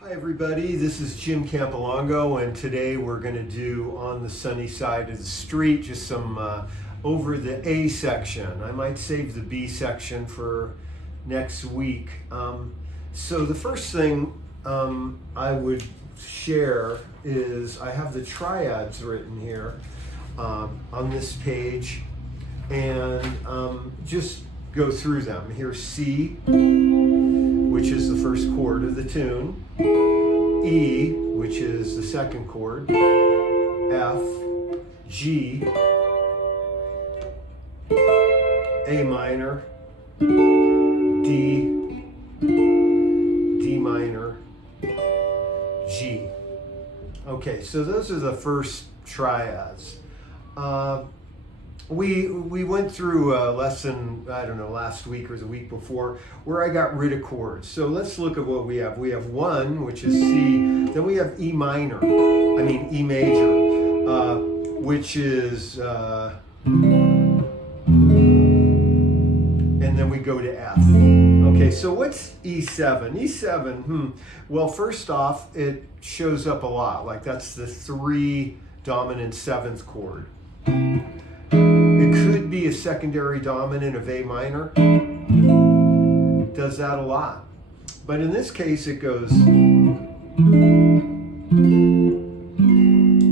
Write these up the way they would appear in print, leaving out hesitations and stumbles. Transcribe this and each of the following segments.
Hi everybody, this is Jim Campilongo, and today we're going to do on the sunny side of the street just some over the A section. I might save the B section for next week. So the first thing I would share is I have the triads written here on this page, and just go through them. Here's C, which is the first chord of the tune, E, which is the second chord, F, G, A minor, D, D minor, G. Okay, so those are the first triads. We went through a lesson, I don't know, last week or the week before, where I got rid of chords. So let's look at what we have. We have 1, which is C. Then we have E major, which is, and then we go to F. Okay, so what's E7? E7, well, first off, it shows up a lot. Like that's the 3 dominant 7th chord. It could be a secondary dominant of A minor. Does that a lot. But in this case it goes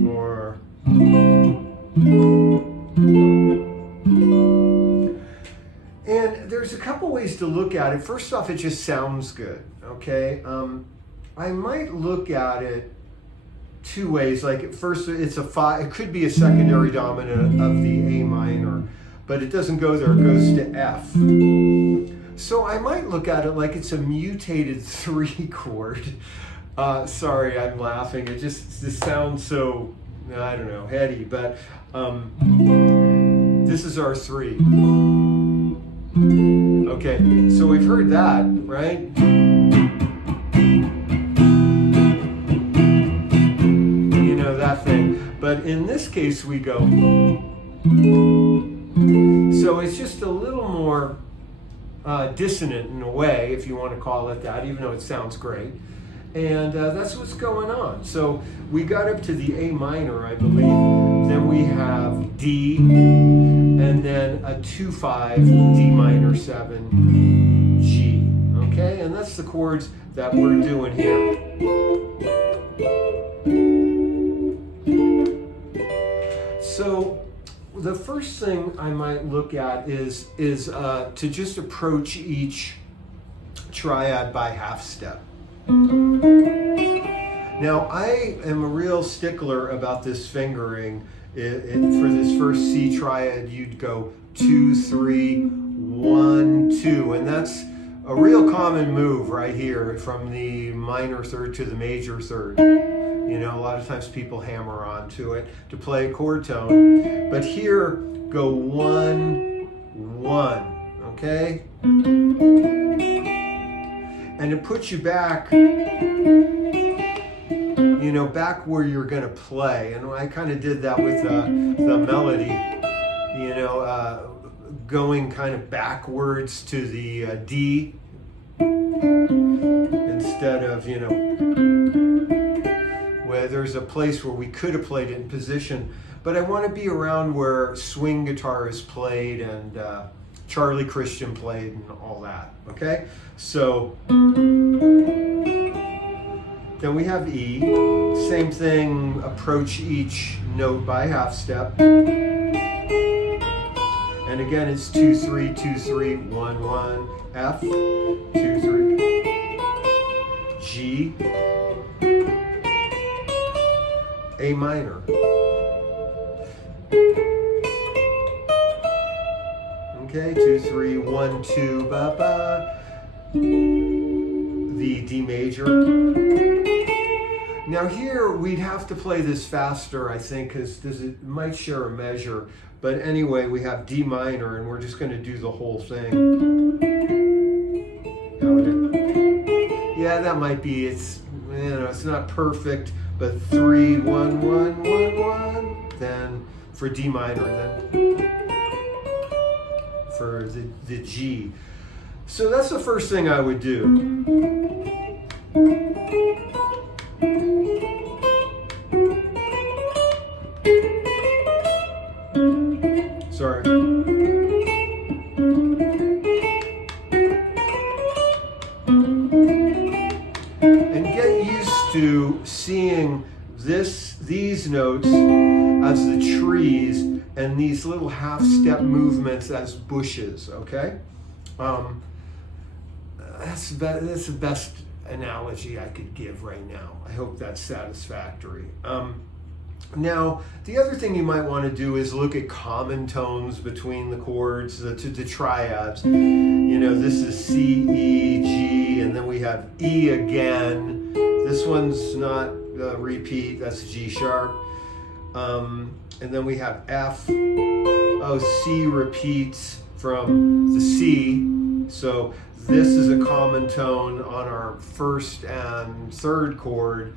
or and there's a couple ways to look at it. First off, it just sounds good, okay? I might look at it 2 ways. Like at first it's a 5, it could be a secondary dominant of the A minor, but it doesn't go there, it goes to F. So I might look at it like it's a mutated 3 chord. Sorry, I'm laughing. It just sounds so, I don't know, heady, but this is our 3. Okay, so we've heard that, right? That thing, but in this case we go, so it's just a little more dissonant in a way, if you want to call it that, even though it sounds great, and that's what's going on. So we got up to the A minor, I believe, then we have D, and then a 2-5, D minor 7, G, okay, and that's the chords that we're doing here. So the first thing I might look at is to just approach each triad by half step. Now I am a real stickler about this fingering. For this first C triad, you'd go 2, 3, 1, 2, and that's a real common move right here from the minor third to the major third. You know, a lot of times people hammer onto it to play a chord tone, but here go 1, 1, okay? And it puts you back, you know, back where you're gonna play. And I kind of did that with the melody, you know, going kind of backwards to the D instead of, you know, where there's a place where we could have played it in position, but I want to be around where swing guitar is played and Charlie Christian played and all that, okay? So then we have E, same thing, approach each note by half step, and again it's 2, 3, 2, 3, 1, 1, F, 2, 3, G, A minor. Okay, 2, 3, 1, 2, ba ba. The D major. Now here we'd have to play this faster, I think, because it might share a measure. But anyway, we have D minor, and we're just going to do the whole thing. Yeah, that might be. It's, you know, it's not perfect. But 3, 1, 1, 1, 1, then for D minor, then for the G. So that's the first thing I would do. Sorry. And get used to seeing these notes as the trees and these little half-step movements as bushes, okay? That's the best analogy I could give right now. I hope that's satisfactory. Now, the other thing you might want to do is look at common tones between the chords, the triads. You know, this is C, E, G, and then we have E again. This one's not a repeat, that's a G sharp. And then we have F. Oh, C repeats from the C. So this is a common tone on our first and third chord.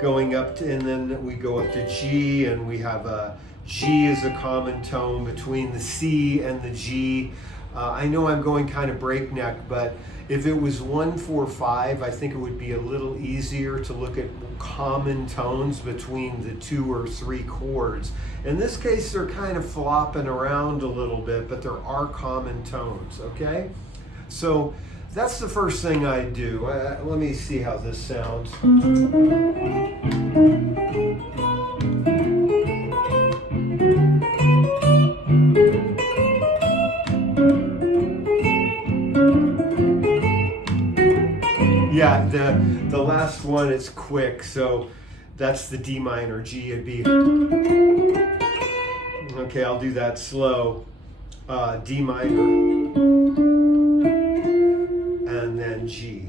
Going up to, and then we go up to G, and we have a G is a common tone between the C and the G. I know I'm going kind of breakneck, but if it was 1, 4, 5, I think it would be a little easier to look at common tones between the 2 or 3 chords. In this case, they're kind of flopping around a little bit, but there are common tones, okay? So that's the first thing I do. Let me see how this sounds. Yeah, the last one is quick, so that's the D minor, G and B. Okay, I'll do that slow. D minor, and then G.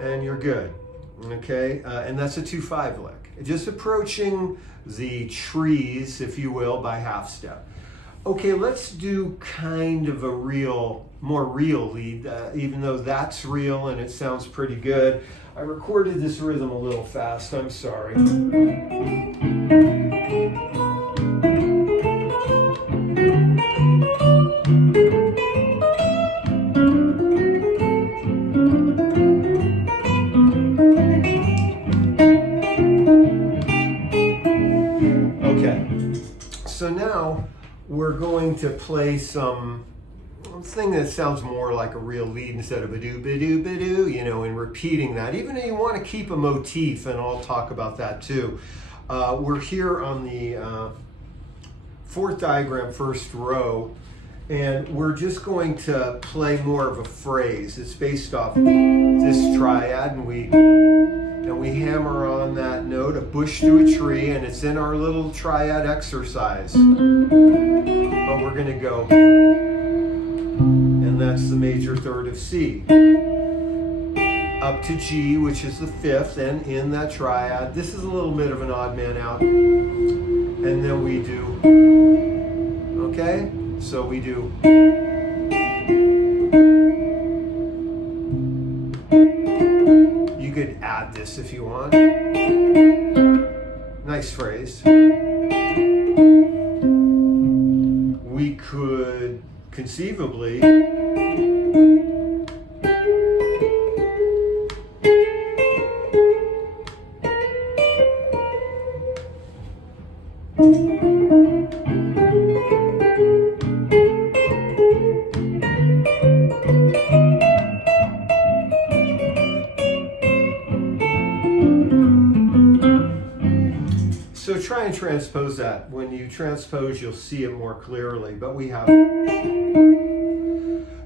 And you're good, okay? And that's a 2/5 lick. Just approaching the trees, if you will, by half step. Okay, let's do kind of a more real lead, even though that's real and it sounds pretty good. I recorded this rhythm a little fast, I'm sorry. Okay, so now we're going to play something that sounds more like a real lead instead of a do-ba-do-ba-do, you know, and repeating that. Even though you want to keep a motif, and I'll talk about that too. We're here on the fourth diagram, first row, and we're just going to play more of a phrase. It's based off this triad, and we hammer on that note, a bush to a tree, and it's in our little triad exercise. But we're going to go, and that's the major third of C. Up to G, which is the fifth, and in that triad. This is a little bit of an odd man out. And then we do, okay? So we do. You could add this if you want. Nice phrase. We could conceivably try and transpose that. When you transpose, you'll see it more clearly. But we have,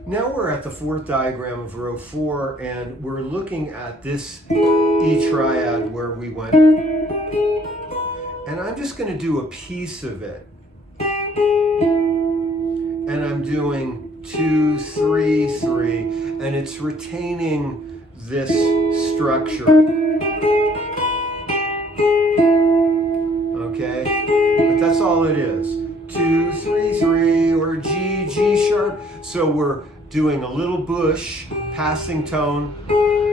now we're at the fourth diagram of row 4, and we're looking at this E triad where we went, and I'm just going to do a piece of it, and I'm doing 2, 3, 3, and it's retaining this structure. Okay, but that's all it is. 2, 3, 3, or G, G sharp. So we're doing a little bush, passing tone,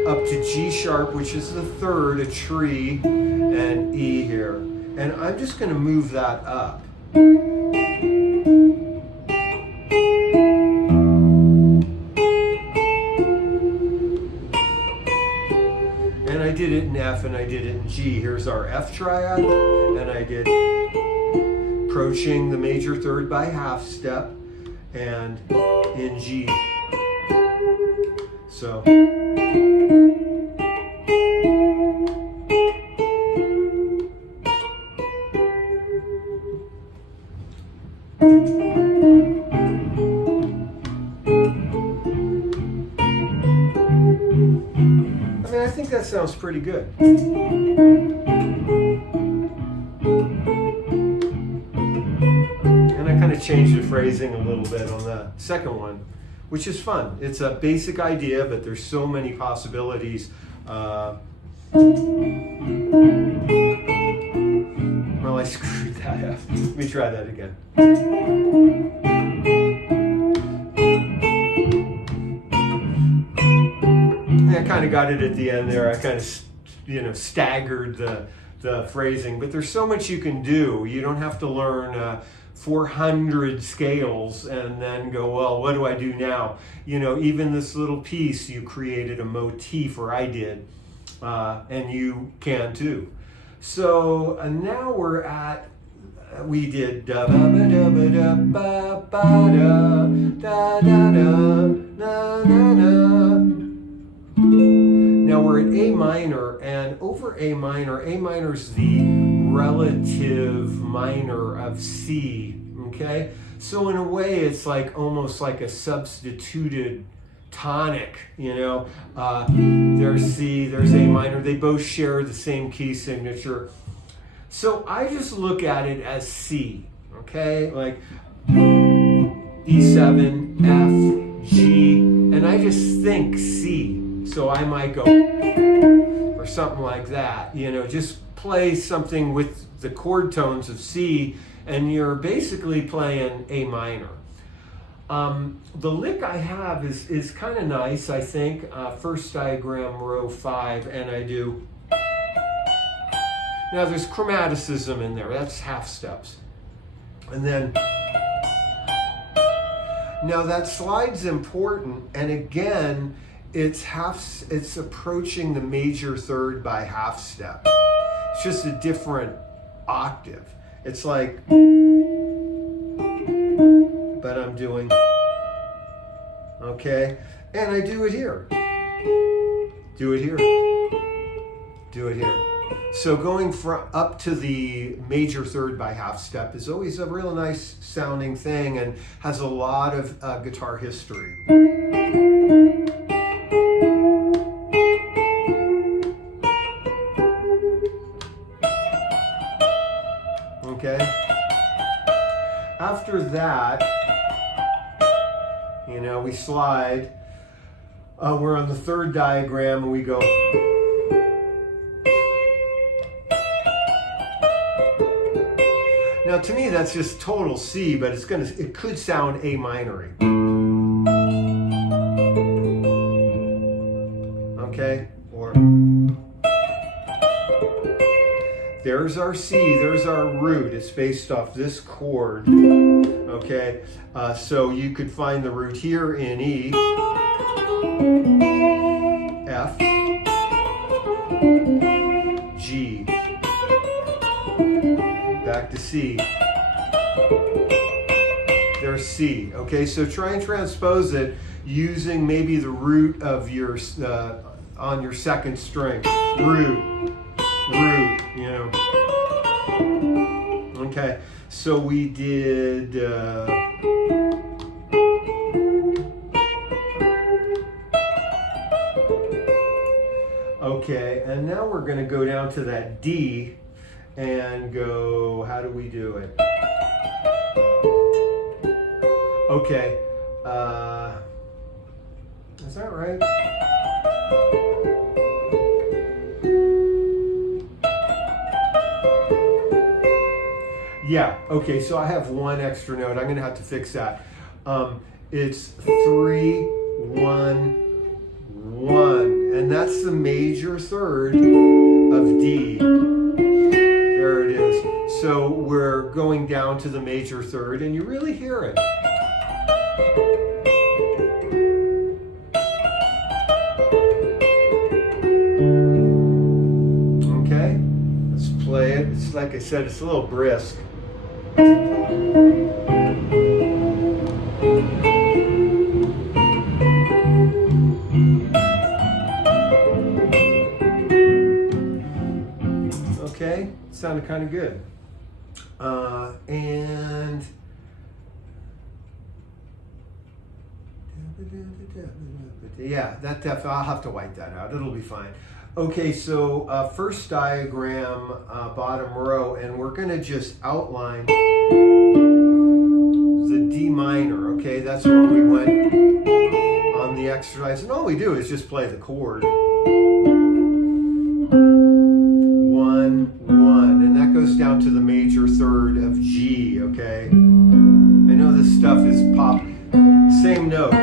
up to G sharp, which is the third, a tree, and E here. And I'm just going to move that up. it in F and I did it in G. Here's our F triad, and I did approaching the major third by half step and in G. So I think that sounds pretty good. And I kind of changed the phrasing a little bit on the second one, which is fun. It's a basic idea, but there's so many possibilities. Well, I screwed that up. Let me try that again. I kind of got it at the end there. I kind of, staggered the phrasing. But there's so much you can do. You don't have to learn 400 scales and then go, well, what do I do now? Even this little piece, you created a motif, or I did, and you can too. So now we're at, we did da ba ba da ba da ba ba da da da na na na. Now we're at A minor, and over A minor is the relative minor of C, okay? So in a way, it's like almost like a substituted tonic, There's C, there's A minor. They both share the same key signature. So I just look at it as C, okay? Like E7, F, G, and I just think C. So I might go, or something like that, just play something with the chord tones of C, and you're basically playing A minor. The lick I have is kind of nice, I think. First diagram, row 5, and I do. Now there's chromaticism in there, that's half steps. And then, now that slide's important, and again, it's approaching the major third by half step. It's just a different octave. It's like, but I'm doing, okay? And I do it here. Do it here. Do it here. So going from up to the major third by half step is always a real nice sounding thing and has a lot of guitar history. Okay. After that, we slide. We're on the third diagram and we go. Now to me that's just total C, but it could sound A minor-y. Okay? Or there's our C, there's our root. It's based off this chord. Okay? So you could find the root here in E, F, G, back to C. There's C. Okay, so try and transpose it using maybe the root of your on your second string. Root. Okay, so we did. Okay, and now we're going to go down to that D and go, how do we do it? Okay, is that right? Yeah, okay, so I have one extra note. I'm going to have to fix that. It's 3, 1, 1, and that's the major third of D. There it is. So we're going down to the major third, and you really hear it. I said, it's a little brisk. Okay, sounded kind of good. And yeah, I'll have to wipe that out. It'll be fine. Okay, so first diagram, bottom row, and we're going to just outline the D minor. Okay, that's where we went on the exercise, and all we do is just play the chord. 1, 1, and that goes down to the major third of G. Okay, I know this stuff is pop. Same note.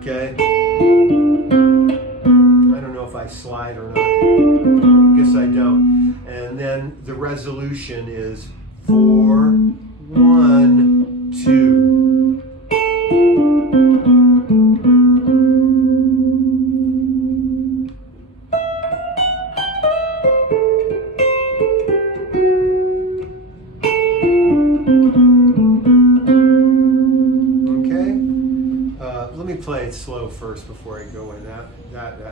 Okay. I don't know if I slide or not. Guess I don't. And then the resolution is 4, 1, 2. Play it slow first before I go in that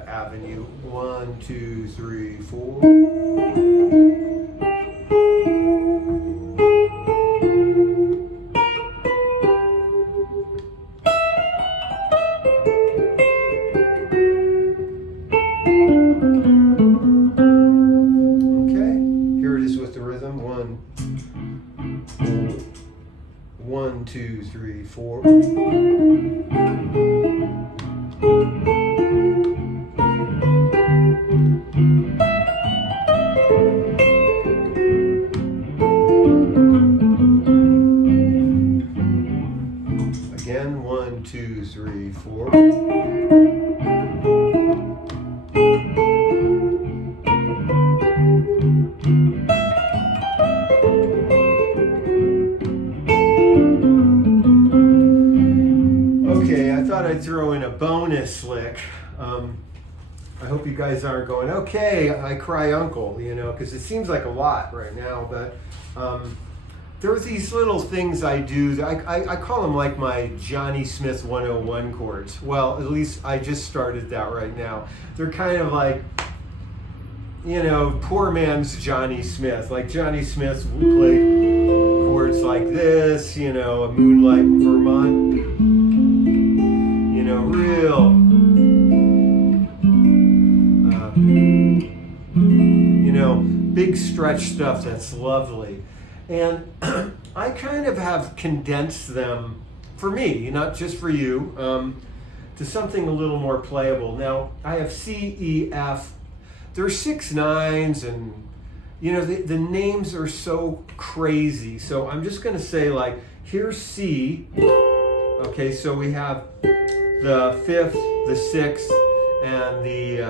avenue. 1, 2, 3, 4. Okay, here it is with the rhythm. 1, 2, 3, 4. Again, 1, 2, 3, 4. Okay, I thought I'd throw in a bonus lick. I hope you guys aren't going, okay, I cry uncle, you know, because it seems like a lot right now, but there are these little things I do that I call them like my Johnny Smith 101 chords. Well, at least I just started that right now. They're kind of like, you know, poor man's Johnny Smith. Like Johnny Smith would play chords like this, you know, a Moonlight in Vermont, you know, real, you know, big stretch stuff that's lovely. And I kind of have condensed them, for me, not just for you, to something a little more playable. Now, I have C, E, F. There's 6 9s, and, you know, the names are so crazy. So I'm just going to say, like, here's C. Okay, so we have the 5th, the 6th, and the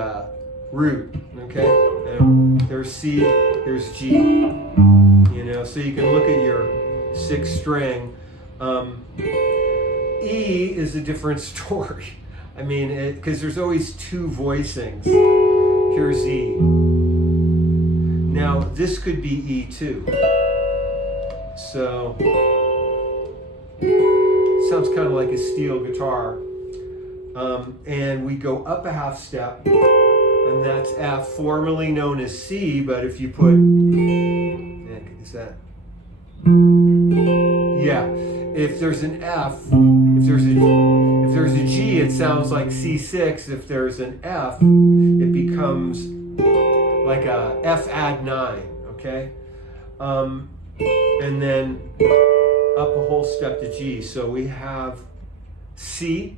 root. Okay, and there's C, here's G. You know, so you can look at your 6th string. E is a different story. I mean, because there's always 2 voicings. Here's E. Now, this could be E too. So, sounds kind of like a steel guitar. And we go up a half step, and that's F, formerly known as C, but if you put, is that? Yeah. If there's an F, if there's a G, it sounds like C6. If there's an F, it becomes like a F add 9. Okay, and then up a whole step to G. So we have C,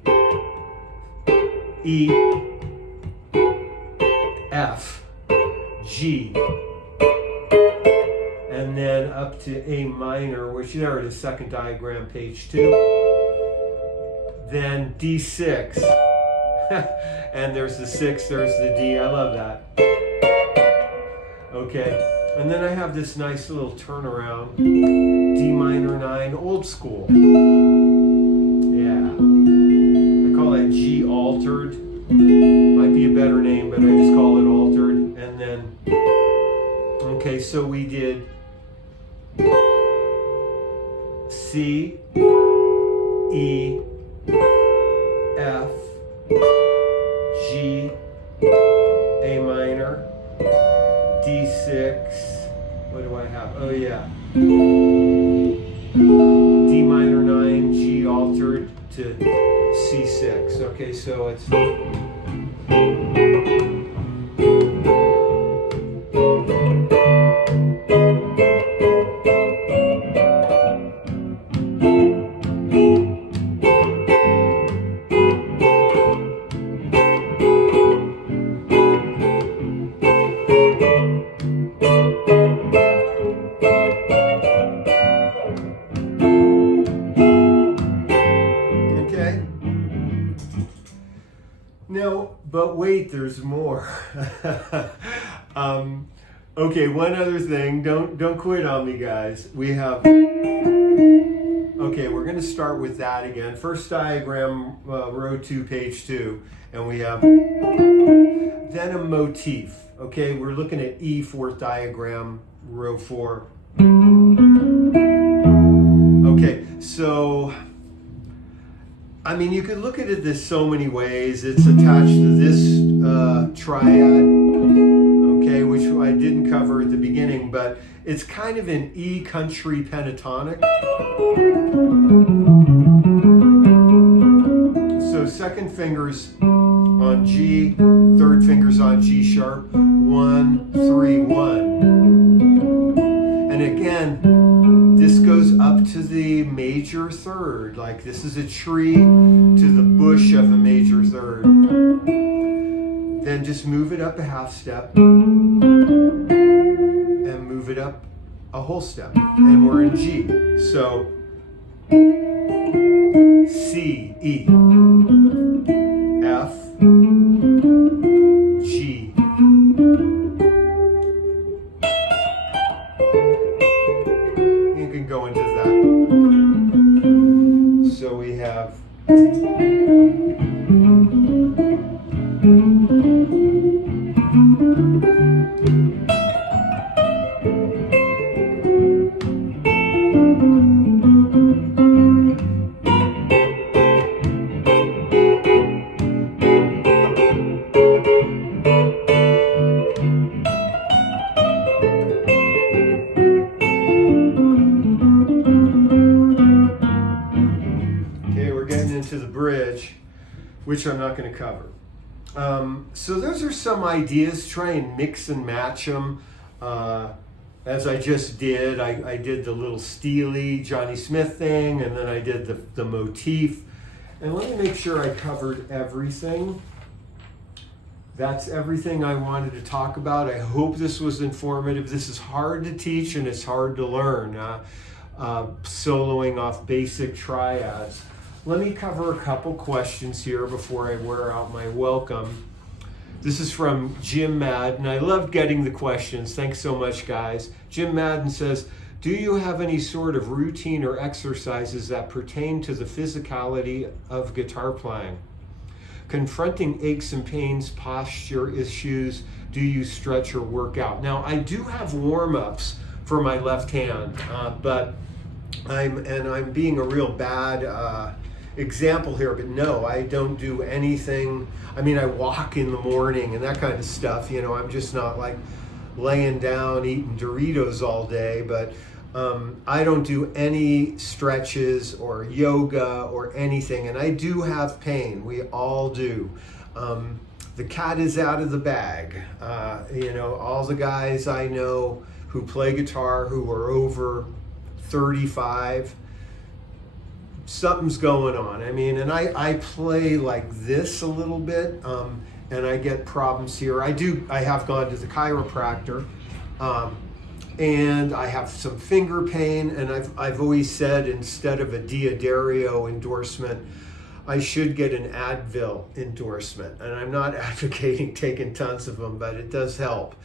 E, F, G. And then up to A minor, which there it is, second diagram, page 2. Then D6. And there's the 6, there's the D. I love that. Okay. And then I have this nice little turnaround. D minor 9, old school. Yeah. I call that G altered. Might be a better name, but I just call it altered. And and then, okay, so we did C, E, F, G, A minor, D6, what do I have? Oh yeah, D minor 9, G altered to C6. Okay, so it's no, but wait, there's more. Okay, one other thing. Don't quit on me, guys. We have. Okay, we're going to start with that again. First diagram, row 2, page 2, and we have then a motif. Okay, we're looking at E, fourth diagram, row 4. Okay, so. I mean, you could look at it this so many ways. It's attached to this triad, okay, which I didn't cover at the beginning, but it's kind of an E country pentatonic. So second finger's on G, third finger's on G sharp, 1, 3, 1. And again, this goes up to the major third, like this is a tree to the bush of a major third. Then just move it up a half step and move it up a whole step, and we're in G. So C, E, F, G. You can go into that. So we have to the bridge, which I'm not going to cover. So those are some ideas. Try and mix and match them. As I just did, I did the little Steely Johnny Smith thing, and then I did the motif. And let me make sure I covered everything. That's everything I wanted to talk about. I hope this was informative. This is hard to teach and it's hard to learn, soloing off basic triads. Let me cover a couple questions here before I wear out my welcome. This is from Jim Madden. I love getting the questions. Thanks so much, guys. Jim Madden says, do you have any sort of routine or exercises that pertain to the physicality of guitar playing? Confronting aches and pains, posture issues, do you stretch or work out? Now, I do have warm-ups for my left hand, but I'm being a real bad example here, but no, I don't do anything. I mean, I walk in the morning and that kind of stuff, you know. I'm just not like laying down eating Doritos all day, but I don't do any stretches or yoga or anything, and I do have pain. We all do. The cat is out of the bag. You know, all the guys I know who play guitar who are over 35, something's going on. I mean, and I play like this a little bit, and I get problems here. I have gone to the chiropractor, and I have some finger pain, and I've always said instead of a Diodario endorsement, I should get an Advil endorsement. And I'm not advocating taking tons of them, but it does help.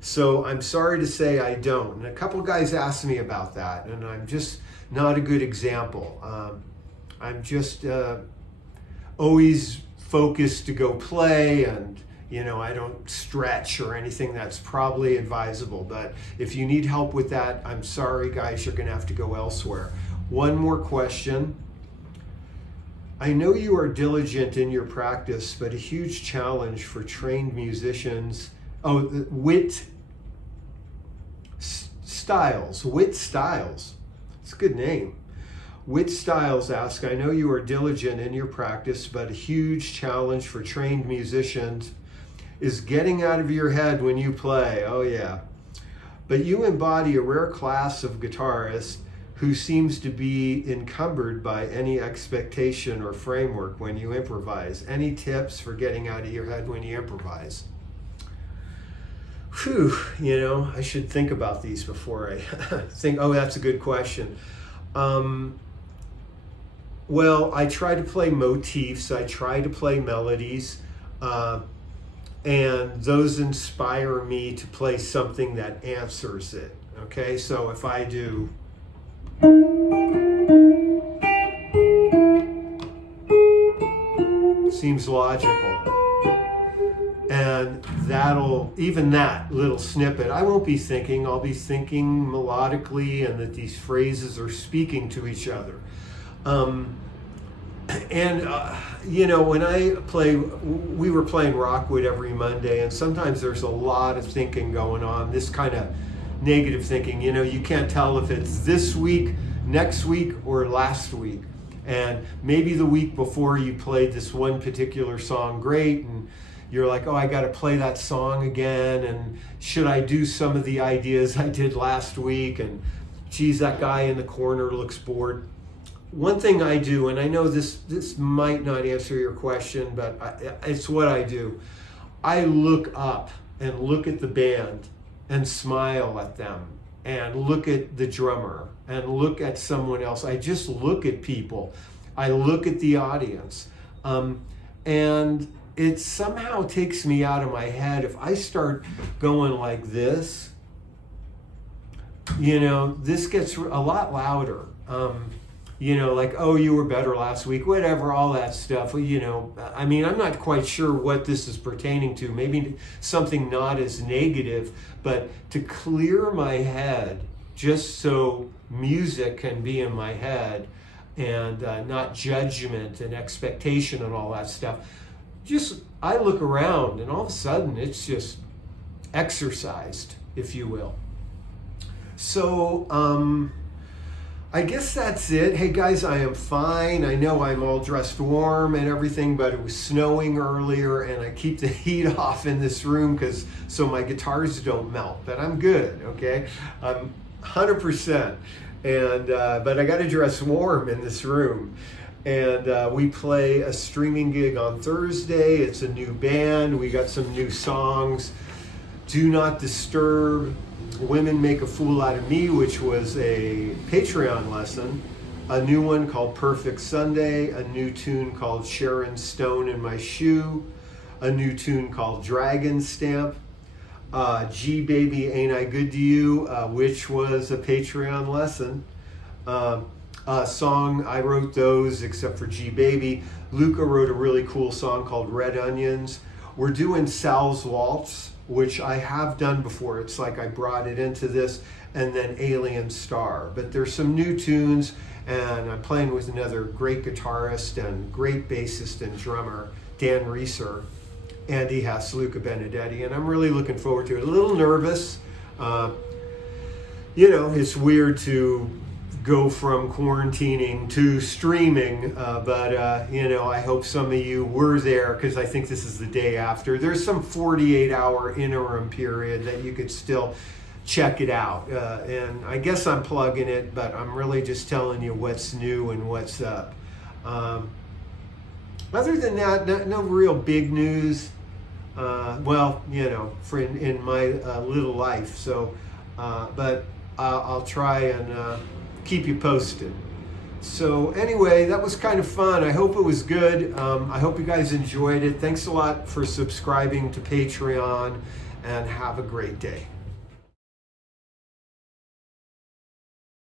So I'm sorry to say I don't. And a couple guys asked me about that, and I'm just not a good example. I'm just always focused to go play, and I don't stretch or anything that's probably advisable. But if you need help with that, I'm sorry, guys, you're going to have to go elsewhere. One more question. I know you are diligent in your practice, but a huge challenge for trained musicians. Whit Styles. It's a good name. Whit Styles asks, I know you are diligent in your practice, but a huge challenge for trained musicians is getting out of your head when you play. Oh yeah. But you embody a rare class of guitarists who seems to be encumbered by any expectation or framework when you improvise. Any tips for getting out of your head when you improvise? Whew, I should think about these before I think, that's a good question. Well, I try to play motifs, I try to play melodies, and those inspire me to play something that answers it. Okay, so if I do seems logical, and even that little snippet, I won't be thinking, I'll be thinking melodically, and that these phrases are speaking to each other. When I play, we were playing Rockwood every Monday, and sometimes there's a lot of thinking going on, this kind of negative thinking. You can't tell if it's this week, next week, or last week. And maybe the week before you played this one particular song great, and you're like, I got to play that song again, and should I do some of the ideas I did last week? And geez, that guy in the corner looks bored. One thing I do, and I know this might not answer your question, but it's what I do. I look up and look at the band and smile at them and look at the drummer and look at someone else. I just look at people. I look at the audience. And it somehow takes me out of my head. If I start going like this, this gets a lot louder. Like, you were better last week, whatever, all that stuff. I'm not quite sure what this is pertaining to. Maybe something not as negative, but to clear my head just so music can be in my head and not judgment and expectation and all that stuff. I look around and all of a sudden it's just exercised, if you will. So, I guess that's it. Hey guys, I am fine. I know I'm all dressed warm and everything, but it was snowing earlier, and I keep the heat off in this room so my guitars don't melt. But I'm good, okay? I'm 100%. But I got to dress warm in this room. And we play a streaming gig on Thursday. It's a new band. We got some new songs. Do Not Disturb, Women Make a Fool Out of Me, which was a Patreon lesson, a new one called Perfect Sunday, a new tune called Sharon Stone in My Shoe, a new tune called Dragon Stamp, G Baby Ain't I Good to You, which was a Patreon lesson, song, I wrote those except for G Baby. LUCA wrote a really cool song called Red Onions. We're doing Sal's Waltz, which I have done before. It's like I brought it into this, and then Alien Star. But there's some new tunes, and I'm playing with another great guitarist and great bassist and drummer, Dan RIESER, Andy HESS, LUCA, BENEDETTI, and I'm really looking forward to it. A little nervous. It's weird to go from quarantining to streaming, but I hope some of you were there, because I think this is the day after. There's some 48-hour interim period that you could still check it out, and I guess I'm plugging it, but I'm really just telling you what's new and what's up. Other than that, no real big news. In my little life. So, but I'll try and keep you posted. So anyway, that was kind of fun. I hope it was good. I hope you guys enjoyed it. Thanks a lot for subscribing to Patreon, and have a great day.